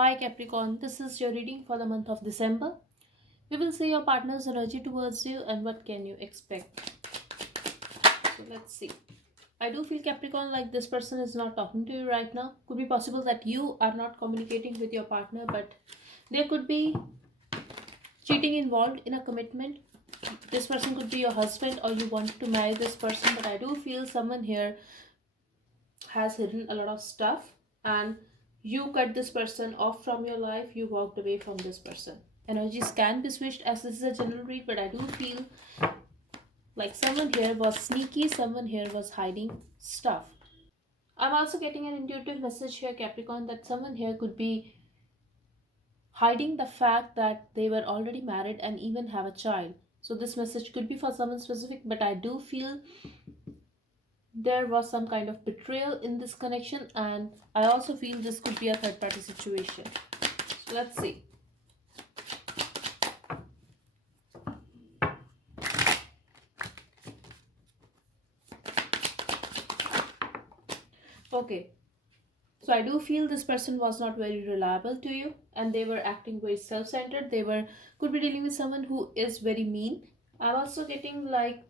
Hi Capricorn, this is your reading for the month of December. We will see your partner's energy towards you and what can you expect. So let's see. I do feel Capricorn like this person is not talking to you right now. Could be possible that you are not communicating with your partner, but there could be cheating involved in a commitment. This person could be your husband or you want to marry this person, but I do feel someone here has hidden a lot of stuff and you cut this person off from your life. You walked away from this person. Energies can be switched as this is a general read, but I do feel like someone here was sneaky, someone here was hiding stuff. I'm also getting an intuitive message here, Capricorn, that someone here could be hiding the fact that they were already married and even have a child. So this message could be for someone specific, but I do feel there was some kind of betrayal in this connection, and I also feel this could be a third party situation. So let's see. Okay, so I do feel this person was not very reliable to you and they were acting very self-centered. They were could be dealing with someone who is very mean. I'm also getting like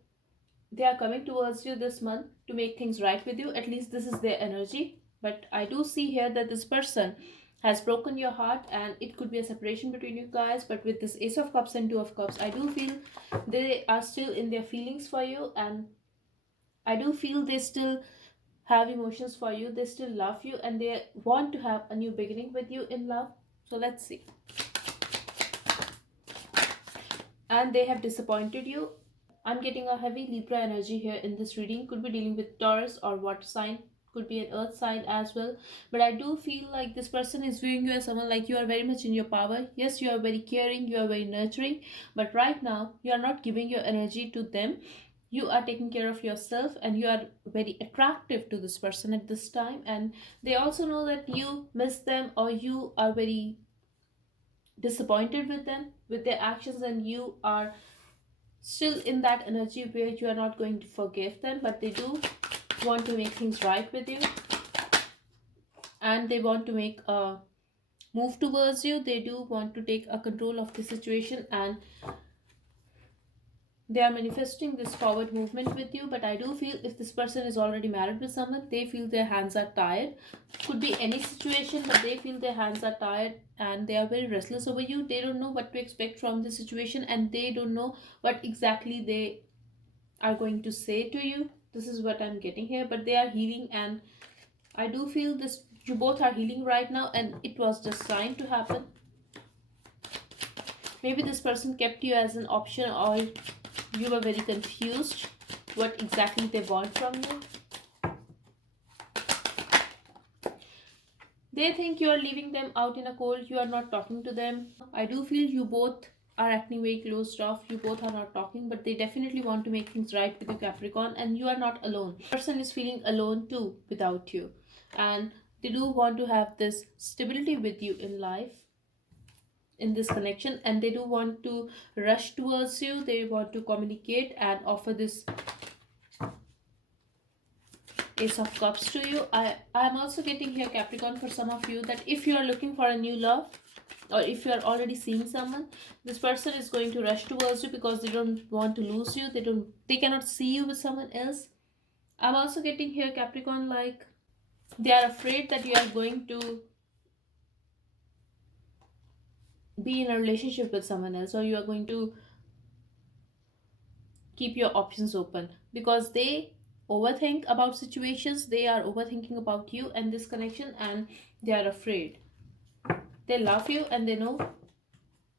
they are coming towards you this month to make things right with you. At least this is their energy. But I do see here that this person has broken your heart and it could be a separation between you guys. But with this Ace of Cups and Two of Cups, I do feel they are still in their feelings for you, and I do feel they still have emotions for you. They still love you and they want to have a new beginning with you in love. So let's see. And they have disappointed you. I'm getting a heavy Libra energy here in this reading. Could be dealing with Taurus or water sign. Could be an earth sign as well. But I do feel like this person is viewing you as someone like you are very much in your power. Yes, you are very caring, you are very nurturing. But right now, you are not giving your energy to them. You are taking care of yourself and you are very attractive to this person at this time. And they also know that you miss them or you are very disappointed with them, with their actions, and you are still in that energy where you are not going to forgive them, but they do want to make things right with you and they want to make a move towards you. They do want to take a control of the situation and they are manifesting this forward movement with you. But I do feel if this person is already married with someone, they feel their hands are tired. Could be any situation, but they feel their hands are tired and they are very restless over you. They don't know what to expect from the situation and they don't know what exactly they are going to say to you. This is what I'm getting here. But they are healing and I do feel this you both are healing right now and it was just signed to happen. Maybe this person kept you as an option or you were very confused what exactly they want from you. They think you are leaving them out in a cold. You are not talking to them. I do feel you both are acting very closed off. You both are not talking, but they definitely want to make things right with you, Capricorn, and you are not alone. The person is feeling alone too without you, and they do want to have this stability with you in life, in this connection, and they do want to rush towards you. They want to communicate and offer this Ace of Cups to you. I'm also getting here, Capricorn, for some of you, that if you are looking for a new love or if you are already seeing someone, this person is going to rush towards you because they don't want to lose you. They cannot see you with someone else. I'm also getting here, Capricorn, like they are afraid that you are going to be in a relationship with someone else or you are going to keep your options open because they overthink about situations. They are overthinking about you and this connection and they are afraid. They love you and they know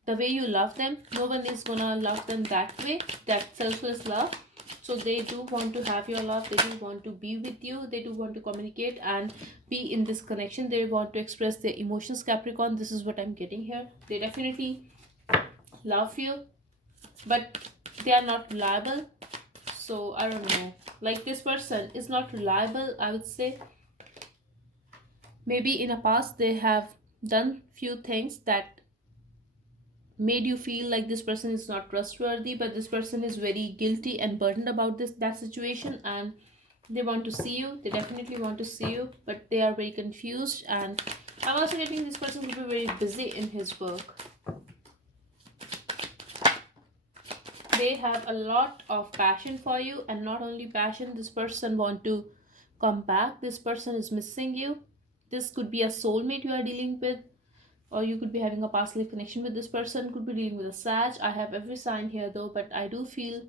the way you love them, no one is gonna love them that way, that selfless love. So they do want to have your love, they do want to be with you, they do want to communicate and be in this connection. They want to express their emotions, Capricorn. This is what I'm getting here. They definitely love you, but they are not reliable. So I don't know, like this person is not reliable, I would say. Maybe in a past they have done few things that made you feel like this person is not trustworthy, but this person is very guilty and burdened about that situation and they want to see you. They definitely want to see you, but they are very confused and I'm also getting this person will be very busy in his work. They have a lot of passion for you, and not only passion, this person want to come back. This person is missing you. This could be a soulmate you are dealing with, or you could be having a past life connection with this person. Could be dealing with a Sag. I have every sign here though, but I do feel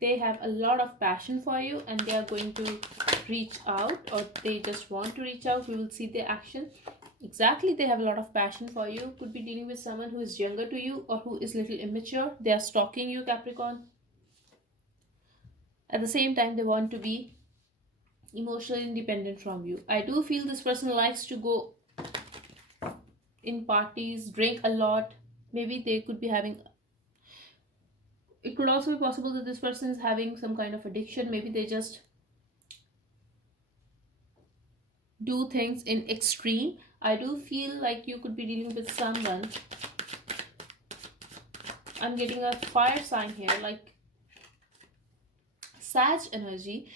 they have a lot of passion for you, and they are going to reach out, or they just want to reach out. We will see their action. Exactly, they have a lot of passion for you. Could be dealing with someone who is younger to you or who is little immature. They are stalking you, Capricorn. At the same time, they want to be emotionally independent from you. I do feel this person likes to go in parties, drink a lot. Maybe they could be having, it could also be possible that this person is having some kind of addiction. Maybe they just do things in extreme. I do feel like you could be dealing with someone. I'm getting a fire sign here, like Sag energy.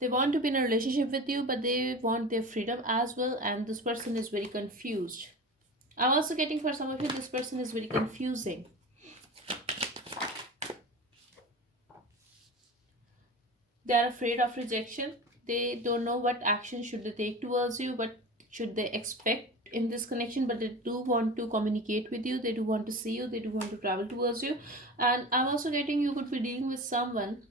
They want to be in a relationship with you, but they want their freedom as well, and this person is very confused. I'm also getting for some of you, this person is very confusing. They are afraid of rejection. They don't know what action should they take towards you, what should they expect in this connection, but they do want to communicate with you, they do want to see you, they do want to travel towards you. And I'm also getting you could be dealing with someone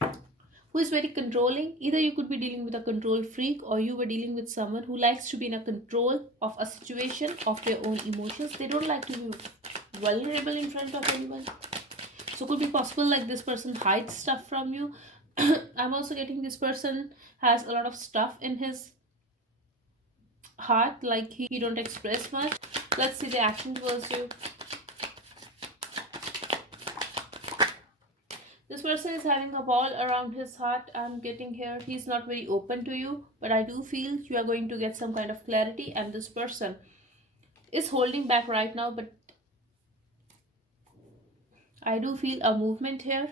who is very controlling. Either you could be dealing with a control freak, or you were dealing with someone who likes to be in a control of a situation, of their own emotions. They don't like to be vulnerable in front of anyone. So could be possible like this person hides stuff from you. I'm also getting this person has a lot of stuff in his heart, like he don't express much. Let's see the action towards you. This person is having a ball around his heart. I'm getting here he's not very open to you, but I do feel you are going to get some kind of clarity, and this person is holding back right now, but I do feel a movement here.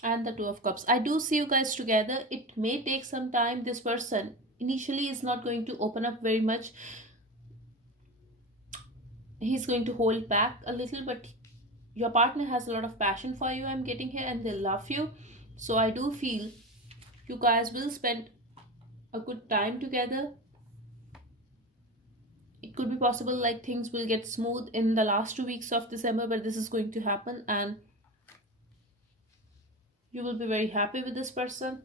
And the Two of Cups. I do see you guys together. It may take some time. This person initially is not going to open up very much. He's going to hold back a little, but your partner has a lot of passion for you, I'm getting here, and they love you. So I do feel you guys will spend a good time together. It could be possible like things will get smooth in the last 2 weeks of December, but this is going to happen, and you will be very happy with this person.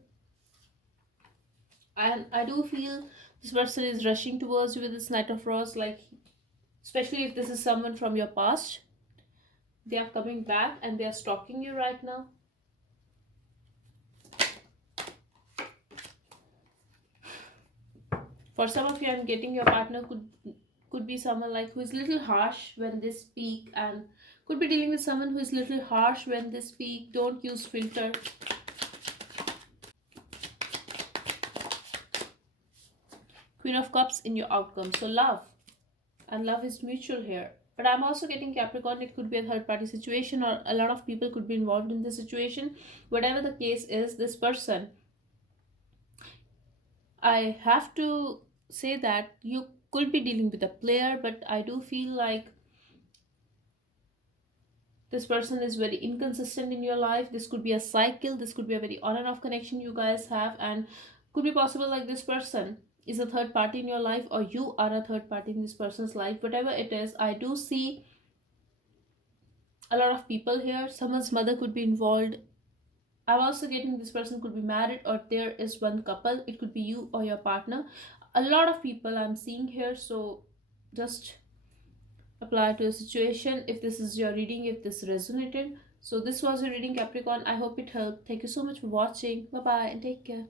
And I do feel this person is rushing towards you with this Knight of Rose, like especially if this is someone from your past. They are coming back and they are stalking you right now. For some of you, I'm getting your partner could be someone like who is little harsh when they speak, and could be dealing with someone who is little harsh when they speak. Don't use filter. Queen of Cups in your outcome. So love, and love is mutual here. But I'm also getting Capricorn, it could be a third party situation, or a lot of people could be involved in this situation. Whatever the case is, this person, I have to say that you could be dealing with a player, but I do feel like this person is very inconsistent in your life. This could be a cycle, this could be a very on and off connection you guys have, and could be possible like this person is a third party in your life, or you are a third party in this person's life. Whatever it is, I do see a lot of people here. Someone's mother could be involved. I'm also getting this person could be married, or there is one couple. It could be you or your partner. A lot of people I'm seeing here, so just apply to a situation if this is your reading, if this resonated. So this was your reading, Capricorn. I hope it helped. Thank you so much for watching. Bye bye and take care.